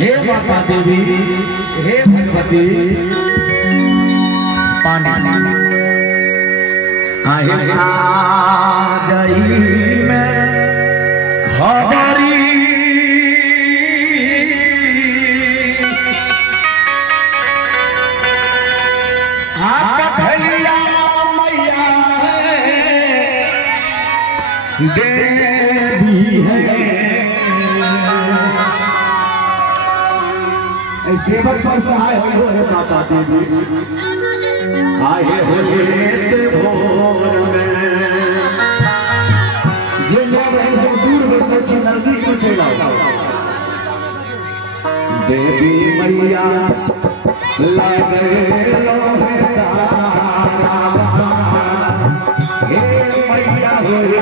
हे माता देवी, हे भगवती, पानी आहे साजई में खबरी आप भैया मैया देवी है। सेवक पर सहाय हो माता देवी आए हुए भोर में जो लोग ऐसे दूर बसे से नजदीक को चला देवी मैया लगे लोहे तारा हे मैया हुए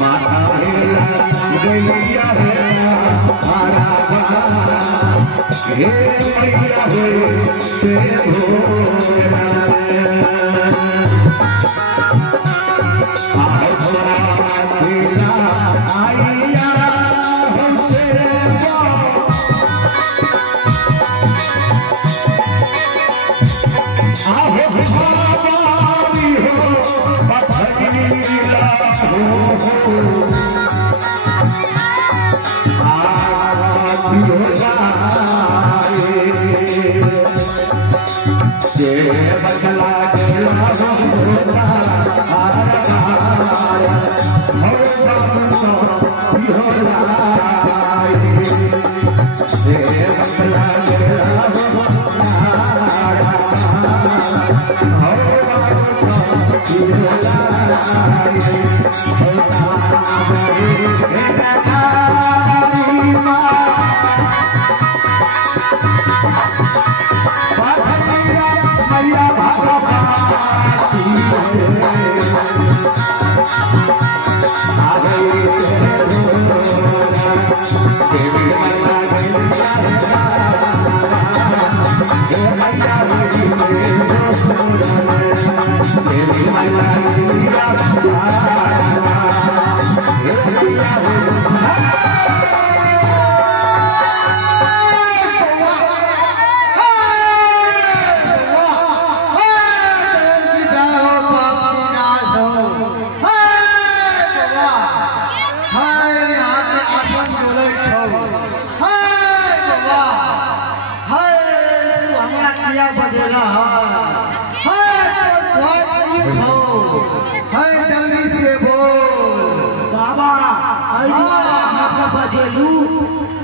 माता गैया हे मैया आइया हमसे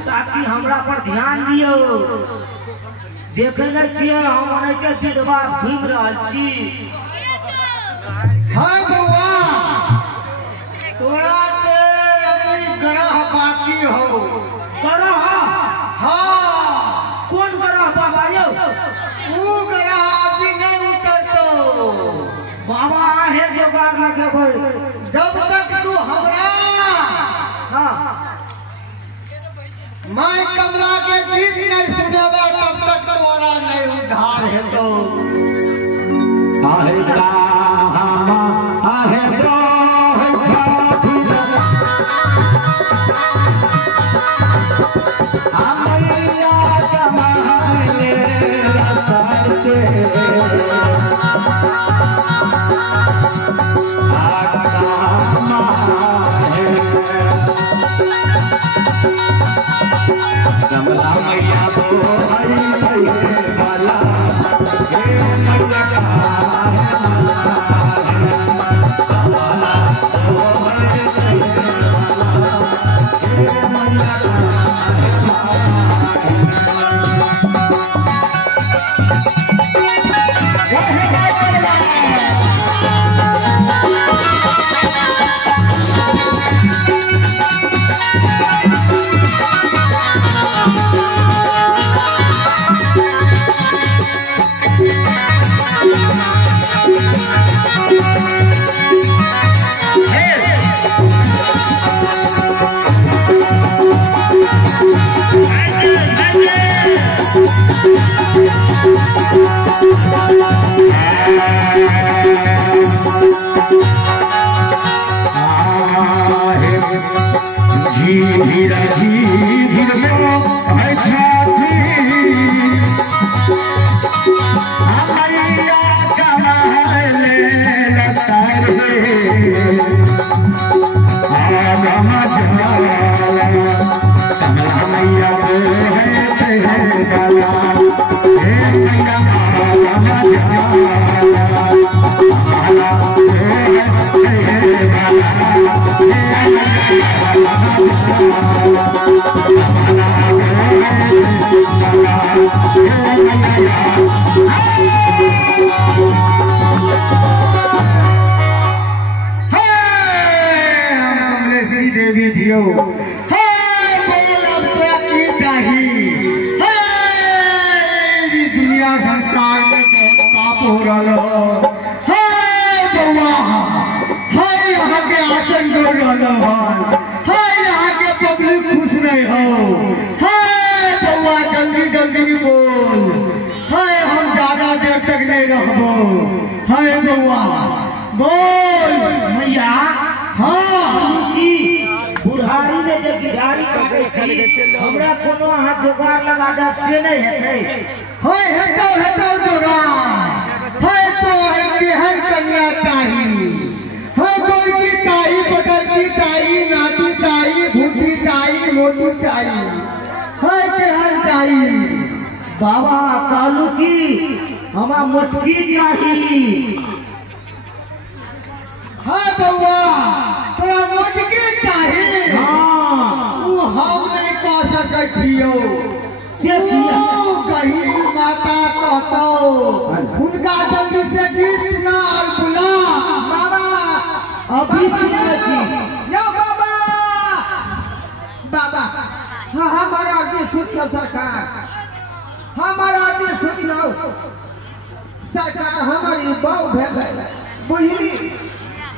ताकि हमरा पर ध्यान दियो। देखे हम अनेके विधवा घूम रहल छी। हाय बउआ तोरा के अपनी ग्रह बाकी हो। ग्रह? हाँ। कौन ग्रह बाबा यो? वो ग्रह अभी नहीं उतरतो। बाबा है जोगार लगे जब तक तू हमरा माई कमला के गीत नहीं सुनेगा तब तक तुम्हारा नहीं उद्धार है। तो Hey! देवी जियो बोल अब तोरा की चाही दुनिया संसार में बहुत पाप हो रहा बउआ यहाँ के आसन कर रहा यहाँ के पब्लिक खुश नहीं हो बउआ जल्दी जल्दी बोल हम ज्यादा देर तक नहीं रहबो बउआ बोल मैया हाँ बुढ़ारी ने जब गिधारी हमरा कोनो हाथ जुगाड़ लगा दे से नहीं है हेतो जुगाड़ तो है केहन कन्या चाही गोरकी चाही पकड़की चाही नाटी चाही भूटी चाही मोटी चाही केहन चाही बाबा कालू की हमारा मुश्किल चाहिए बउआ तोरा मोटके चाही हाँ हम नहीं कह सकै छियो से कहीं माता कहतो उनका जल्दी से गीत ना बुला बाबा अभी यो बाबा बाबा हमारा आरती सुन लो सरकार हमारा आरती सुन लो सरकार हमारी बहु भेल बुझली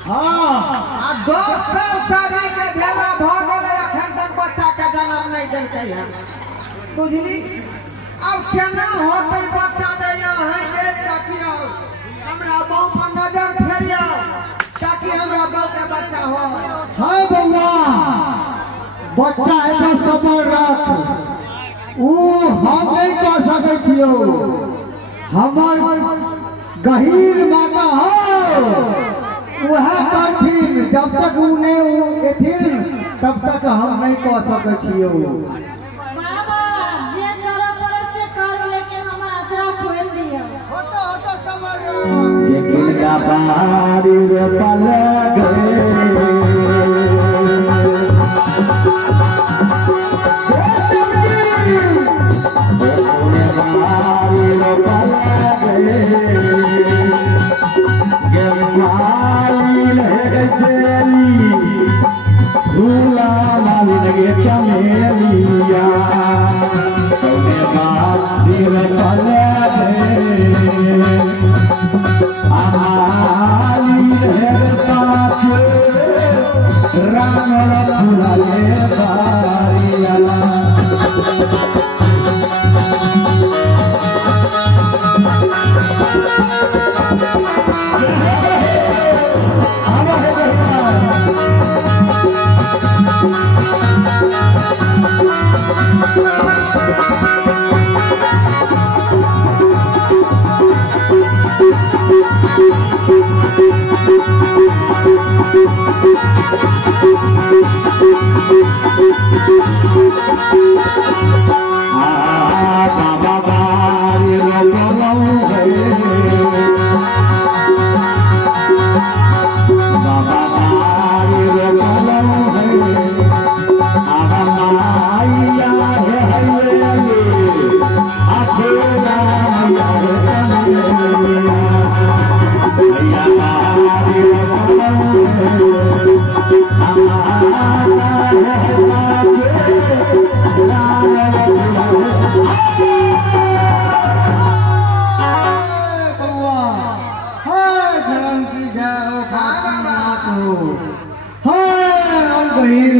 हाँ 10 साल शादी के भेला भ गेलै अखन तक बच्चा के जन्म नहीं देलकै है बुझली अब केना होतै बच्चा दे यहाँ के देखियो हमरा बहु पर नजर फेरियो ताकि हमरा बहु के बच्चा हो हां बउआ बच्चा एता सबर रख हम नहीं कह सकै छियो हमर गहीर माता हो वह करथिन जब तक उन्हें एथिन तब तक हम नहीं कह सकै छियो बाबा जे करो पर से करो लेकिन हमरा आसरा खोल दियो होतो समझ लेकिन का बारी रे पल चमेलिया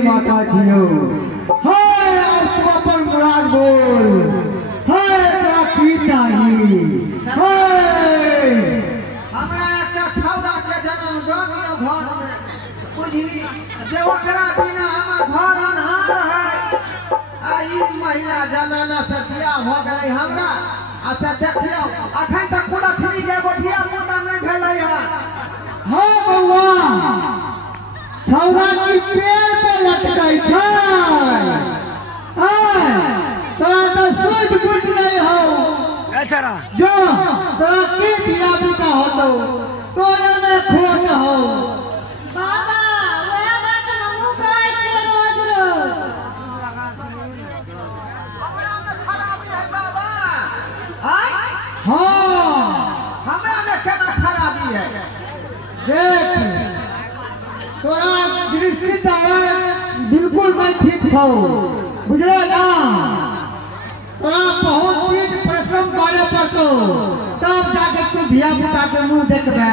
माता जियो हाय आज तू अपन मुराद बोल हाय तोरा की चाहिए बुझली जे ओकरा बिना हमर घर अन्हार है। आई महिला जनाना से बियाह भ गेलै हमरा। अच्छा देखियो अखन तक कुलछनी के गोठिया मुदा नहीं भेलै है। हो बउआ छौरा की पेड़ पे लटकै छै तोरा तो सोच बुझ नहीं हो जो तोरा की दिया पिता होतो तोरे में खोट हो। बाबा वह बात हमहू कहै छियै रोज रोज। हमरा में खराबी है बाबा। आई हाँ हमरा में केना खराबी है? देख तोरा दृष्टि बिल्कुल नहीं ठीक हो बुझले ना। तोरा बहुत तेज परिश्रम करे पड़तो तब जाके तू धिया पुता के मुंह देखबे।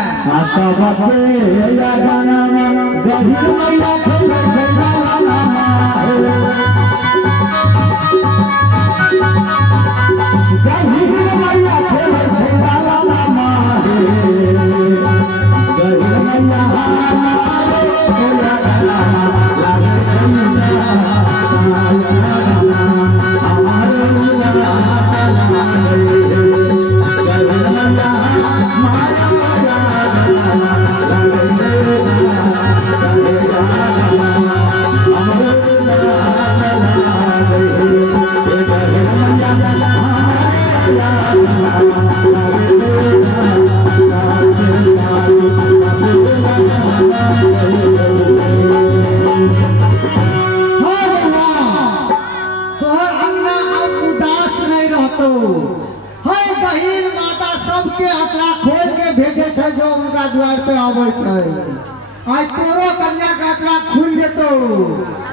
आज तोरो कन्या का अतरा खुल देतो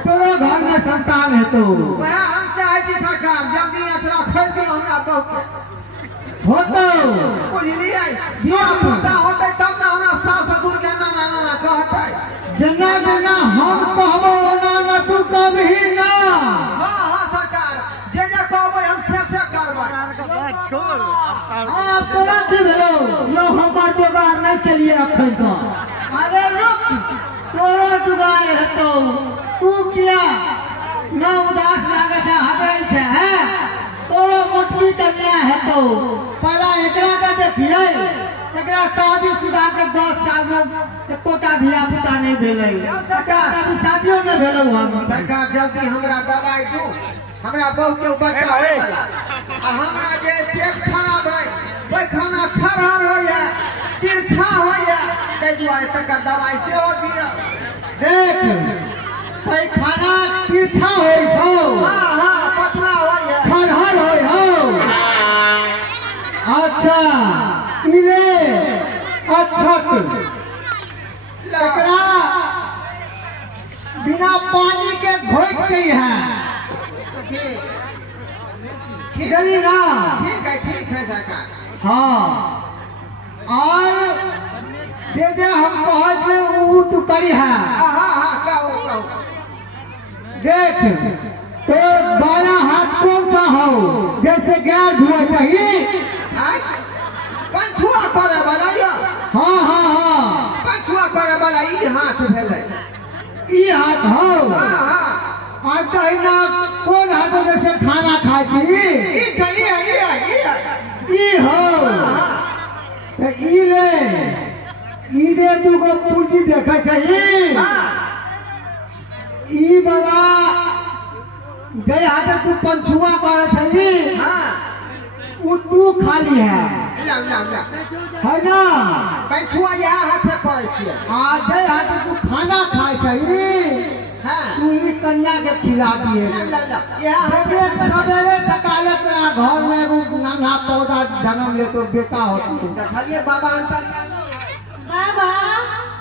तोरो घर में संतान हेतो। वह हम चाहे छी सरकार जल्दी अतरा खोल दियो हमरा बहू के होतो बुझली आई दिया पुता होते तब ना हमरा सास ससुर के ना ना ना कहतै। जना जना हम कहबो ना ना तू कभी ना। हां हां सरकार जे जे कहबै हम से करबै। छोड़ हां तोरा की भेलो यो हमर जोगार नहीं केलिए अखन का। अरे रुक तोरो जुगाड़ हेतो तू किया ना उदास लागे छै हटै छै हैं तोरो मोटकी कन्या हेतो पहला एकरा का देखिए एकरा शादी शुदा के 10 साल में एकोटा धिया पुता नहीं भेलै एकरा भी शादियो नहीं भेलौ हम। सरकार जल्दी हमरा दवाई दू हमरा बहू के बच्चा होय वाला आ हमरा जे पेट खराब है पैखाना छरहर होइए तिरछा होइए तै दुआरे तकर दवाई सेहो दिअ। देख पैखाना तिरछा होय छौ हां हां पतला होइए छरहर होय हो। अच्छा इले अक्षत एकरा बिना पानी के घोट के है ठीक जली ना। ठीक है सरकार। हाँ और जे हम कहत ऊ तू करी है। हां हां कहो कहो। देख तो बाया हाथ कौन सा हो जैसे गैर धुआ चाहिए। आई पंछुआ करे वाला या हाँ हाँ हाँ पंछुआ करे वाला ई हाथ भेलै। ई हाथ हो हां हां और कहीं ना कौन हाथ जैसे खाना खाती ई चाहिए ई हो तो ई ले ई दे तू को पुर्जी देखा चाहिए। ई वाला गए हाथ तू पंछुआ कर चाहिए हां वो तू खाली है ला ला ला है ना। पंछुआ यहाँ हाथ से करे छियै। आधे हाथ तू खाना खाए चाहिए हां तू ई कन्या के खिला दिए। ला ला ला यहाँ हाथ देख सवेरे सकाले तेरा घर में वो नन्हा पौधा जन्म ले तो बेटा होता। देखलिए बाबा अंतर बाबा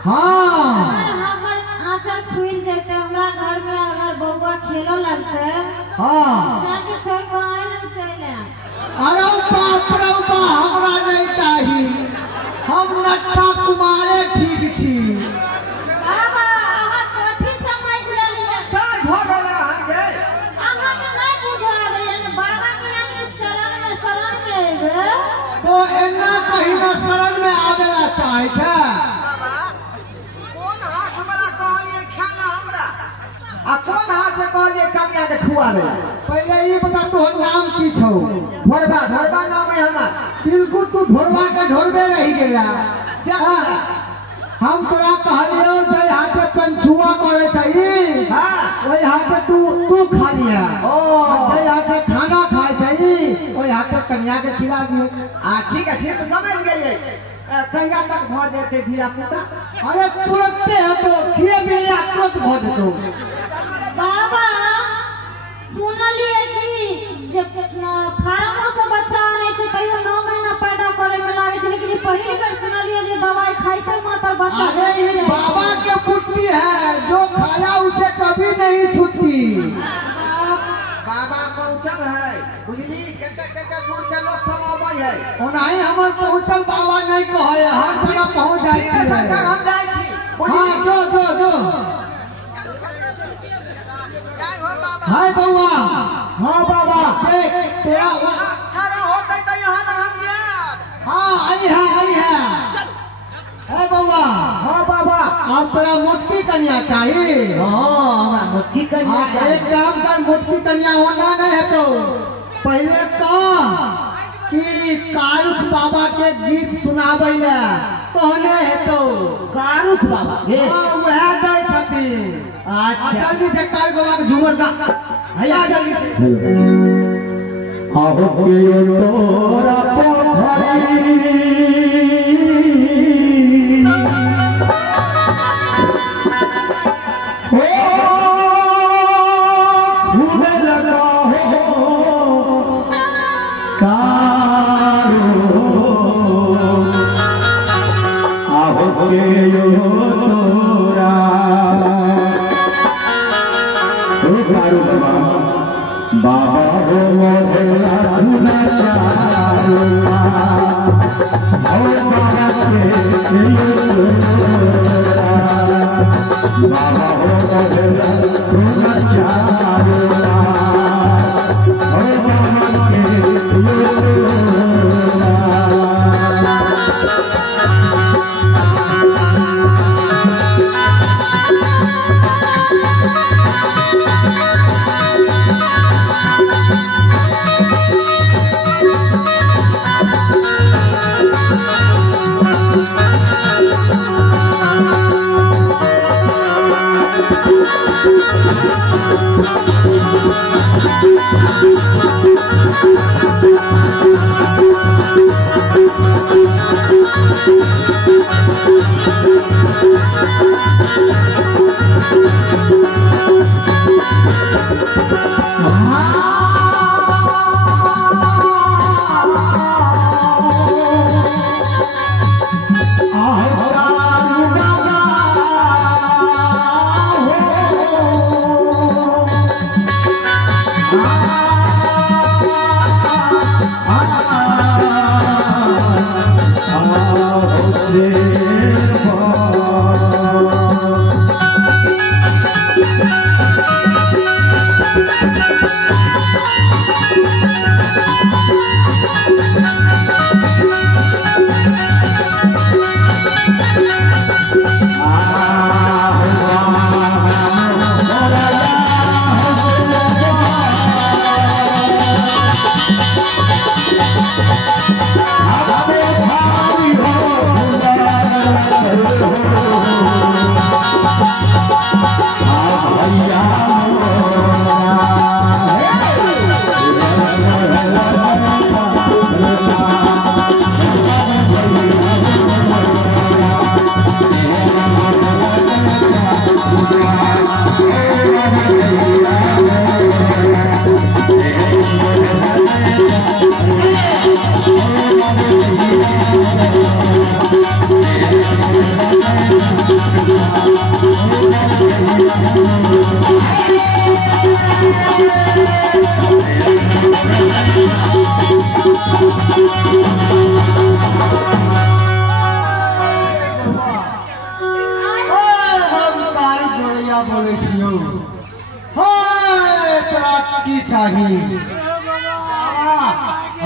हाँ अगर हमर आंचल खुल जेते हमरा घर में अगर बउआ खेलो लगते हाँ सब छोड़ के आए न चले। अरे बाप रे बा हमरा नहीं चाहिए हम नट्ठा कुमारे ठीक छी। बाबा अहाँ कथी समझ लेलिए काय भ गेल अहाँ के अहाँ के नहीं बुझाबे न बाबा के यानी शरण में एबे तो एना कहीं ना शरण में आवेला चाहे छै। बाबा कोन हाथ वाला कहलिए आ कौन हाथ से कहलिए कन्या के खुआवे पहले ये बता तोहर नाम की छौ? ढोरबा ढोरबा नाम है हमार। बिल्कुल तू ढोरबा के ढोरबे रही गेला। हाँ। हम तोरा कहलियो जे हाथे पंचुआ करे चाहिए हाँ। ओई हाथे तू खा लिया। ओ। जे हाथे खाना खाए चाहिए ओई हाथे कन्या के खिला दिए। ठीक है समझ गए। कहिया तक भ देते धिया पुता? अरे तुरंत है तो खिए भी तुरंत भ देतो। बाबा सुनलिए कि जब फार्म से बच्चा आने छै कहियो 9 महीना पैदा करे में लागे छै, लेकिन पहिल बेर सुनलिए जे दवाई खाइते मात्र बच्चा। अरे ये बाबा के पुट्टी है, जो खाया उसे कभी नहीं छूटती। बाबा पहुंचल है बुझली केते दूर से लोग सब आबै है। ओनाही हमर पहुंचल बाबा नहीं कहे हर जगह पहुंच जाई ठीक है है। सरकार हम जाई छी। हां जो जय हो बाबा। हाय बउआ। हाँ बाबा देख तेरा अच्छा ना होतै त यहां लग हम जाब। हां आई है। है बउआ। हाँ बाबा अब तेरा मोटकी कन्या चाहिए। हाँ मुट्ठी कन्या हाँ, चाहिए। एक काम कर मोटकी कन्या होना नहीं है तो पहले कह कि कारुख बाबा के गीत सुनाबै ले कहने है तो कारुख बाबा के वह दे छथिन। अच्छा जल्दी से कारुख बाबा के झूमर गा हैया जल्दी से। आहो के तोरा पोखरी बाबा हो मोहला धुना चारुआ हो बाबा के बाबा हो मोहला धुना चारुआ हो बाबा के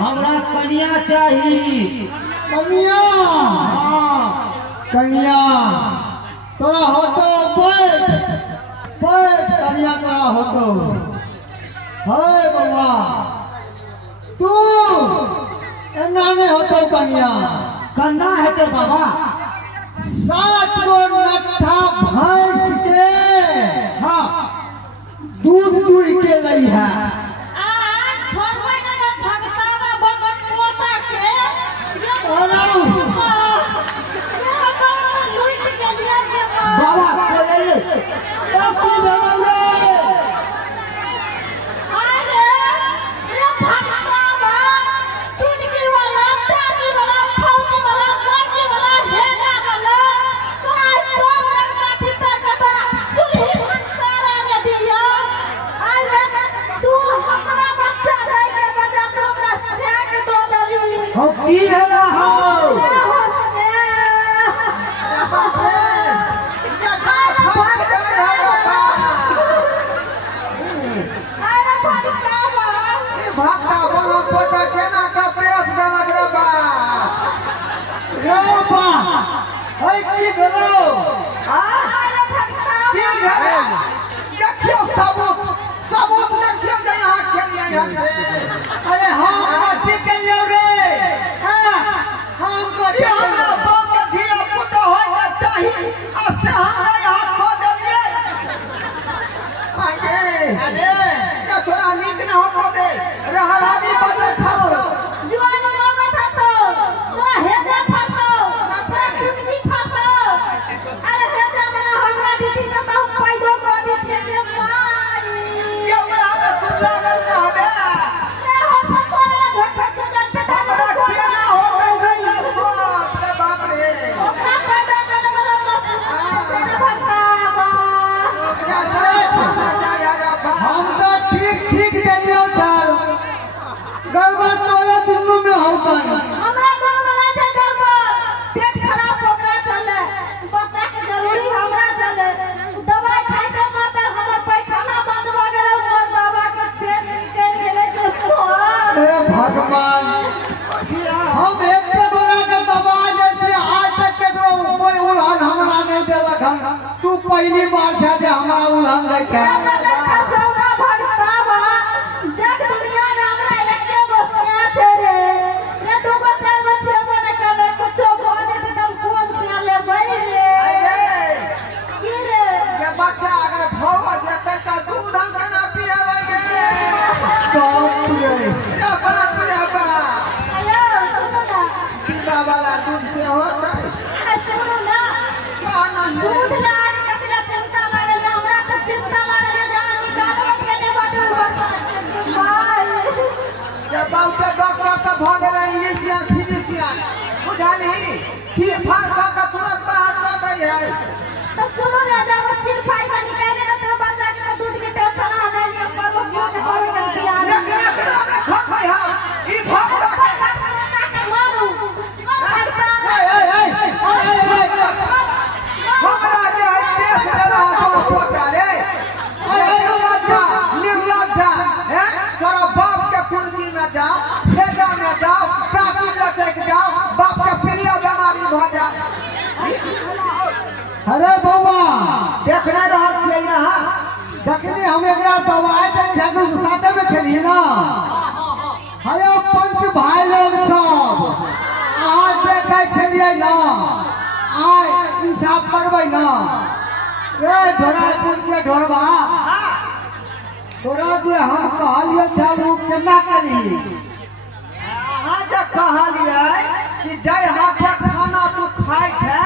हमरा कन्या चाहिए। कन्या कन्या तोरा हो तो बैठ बढ़िया तोरा होतो हाय बाबा तू एना नहीं होतो कन्या कन्ना है तो बाबा 7 गो नट्ठा भैंस के हाँ दूध दुही के लई है छोड़बै ना भगतावा बगट पोता के लूट के लिया के बाबा कोयल की जरूरत अरे रे भगतावा टुटकी वाला टाटी वाला फौजी वाला मर्जी वाला हेगा वाला तोरा सब लड़का भीतर का तोरा चुल्ही भंसारा में दिया अरे तू हमरा बच्चा दे के बजा तू हमरा सेक दो दली हम की भेला हो अरे हम कथी के लियो रे हम कथी हमरा बाप के धिया पुता होय के चाही अब से हमरा यहाँ खो देलिए आगे अरे का तोरा नीक न हो दे रहलानी बजे खातो जुआन लोग था तो तोरा हेजा फरतो टुटकी फरतो अरे हेजा वाला हमरा दीदी तो हम पैदो को दीदी के माई ये हमरा तू लागल न हबे हमरा के ना हो गई नहीं सोच रे बाप रे हम तो ठीक ठीक देलियो चल गड़बड़ तोरे दुनू में होतन भगवान हम एक बोरा के दबा जैसे आज तक के कोई उल्हन हमरा नहीं देलक हम तू पहली बार था जे हमरा उल्हन देखे बच्चा अगर भव जेते त दूध हम केना पियावे बाप रे पीवा वाला दूध से होता है दूध लाड़ कपिला चिंता लागल हमरा त चिंता लागल जहां निकालबे केने बाटू भाई जब बाप के डॉक्टर से भाग रहे इंजेक्शन फिनिशियन बुझाली ठीक फाड़ का तुरंत बाहर कर दे है तो सुनो ना जब चिर फाई का निकाले तो बच्चा के दूध के टेंशन आ नहीं है पर वो फोन कर दिया खा ई भाग मारू हमरा जे है पेश देला बाप रे निर्लज्जा है तोरा बाप के कुंडी में जाओ फेगा में जाओ काटी लटक जाओ बाप के प्रिय बीमारी भ जा अरे बउआ देख नहीं रहल छियै यहाँ जखनी हम एकरा दवाई देली जादू साथे में खेलिए ना हेलो पंच भाई लोग सब आज देखे छलिए ना आय इंसाफ करबै ना रे ढोरापुर के ढोरबा तोरा जे हम कहलिए चालू केना करी अहाँ जे कहलिए कि जय हाथे खाना तू खाई छै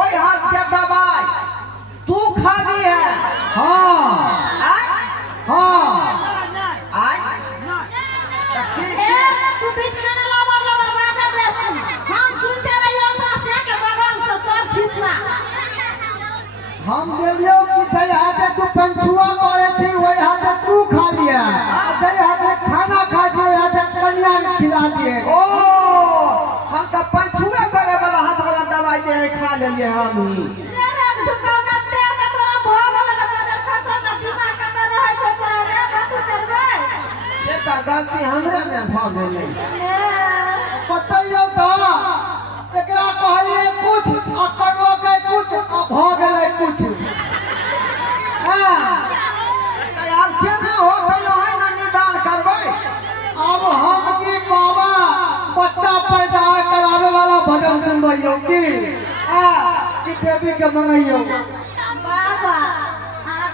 ओई हाथ के दवाई तू खा ली है हाँ हाँ तू बीच में ना लबर बाजा बेस हम सुनते रहियो अपना से के बगल से सब खिसला हम देलियो कि दई हाथे तू पंचुआ मारे छी ओई हाथे तू खा लिया दई हाथे खाना खा छी ओई हाथे कन्या के खिला दिए ओ हम तो पंचुआ करे वाला हाथ वाला दवाई के खा लेलिए हम ही रे रे दुकाना ते तोरा भोगल ना बदल खतर ना दिमाग कत रहे छ तोरा रे बात चलबे ये तो गलती हमरा में भ गेलै बताइयो तो एकरा कहलिए कुछ आ करलो के कुछ आ भ गेलै कुछ हां हो तो यही ना निदान करबै। अब हम की बाबा बच्चा पैदा करावे वाला भजन सुनबैयो की कि देवी के मंगैयो। बाबा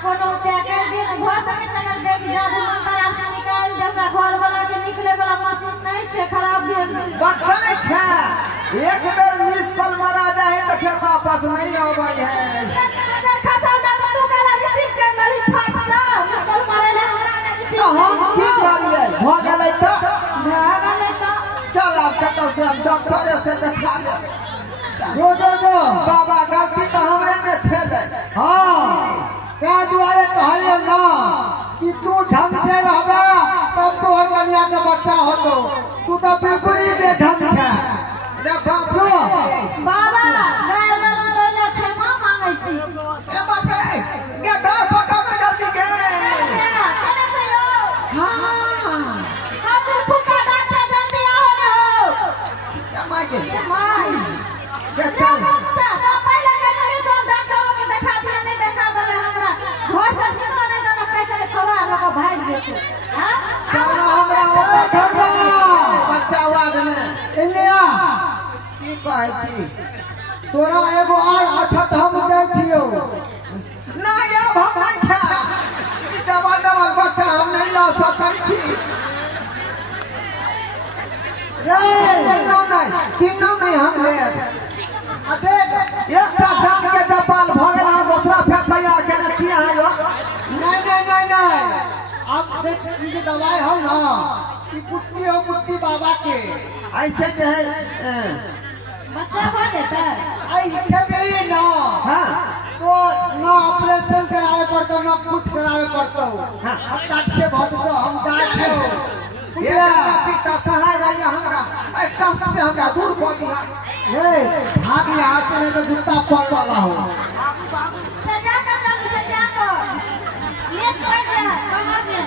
कोनो पैकेट दिन घर तक चलल देवी जादू मंत्र आके निकाल दे हमरा घर वाला के निकले वाला मशीन नहीं छे खराब भेल छै। बतै छै एक बेर मिस कॉल मारा जाए तो फिर वापस नहीं आबै है। अगर खसा ना तो तू काला रिसीव के मेरी फाट सा कल मारे ले हमरा ने रिसीव तो हम की करिए हो गेलै तो भागले तो चल अब कतौ से हम डॉक्टर से दिखा ले। जो बाबा गलती तो हमरे में छेलै। हाँ क्या दुआरे कहलिए ना कि तू ढंग से रहबा तब तोहर कन्या के बच्चा होतो। तू तो बिल्कुल ही बेढंग छै। रे बाबू बाबा गाय वाला तोला क्षमा मांगे छी। ए बापे के घर पकाओ ना जल्दी के। अरे से यो हां हम फुका डॉक्टर जल्दी आओ ना हो। क्या माई के माई के चल तो पहले के चले तो डॉक्टरों के दिखा दिया नहीं देखा दले हमरा घर से ठीक नहीं दला कह चले छोड़ा लोग भाग जेते। हां चल हमरा ओते घरवा बच्चा वार्ड में इंडिया की कहै छी। तोरा एगो और अछत हम दे छियो। ना ये हम नहीं खा ई डबल बच्चा हम नहीं ला सकै छी। रे तीनों नहीं हम ले अबे एक जान के डबाल भ गेल हम दूसरा फेर तैयार केने छी अहाँ लोग। नहीं अब देख ई जे दवाई हो ना ई कुट्टी हो कुट्टी बाबा के ऐसे जे है बच्चा हो जेते। आई खेबे ना हां तो ना ऑपरेशन करावे पड़तो ना कुछ करावे पड़तो। अब तक से बहुत तो हम जाए हो ये पिता सहाय रही हमरा ए कष्ट से हमरा दूर कर दिया। ए भाग यहाँ से नहीं तो जूता पड़ वाला हो। सजा कर नेस कर दे कमर में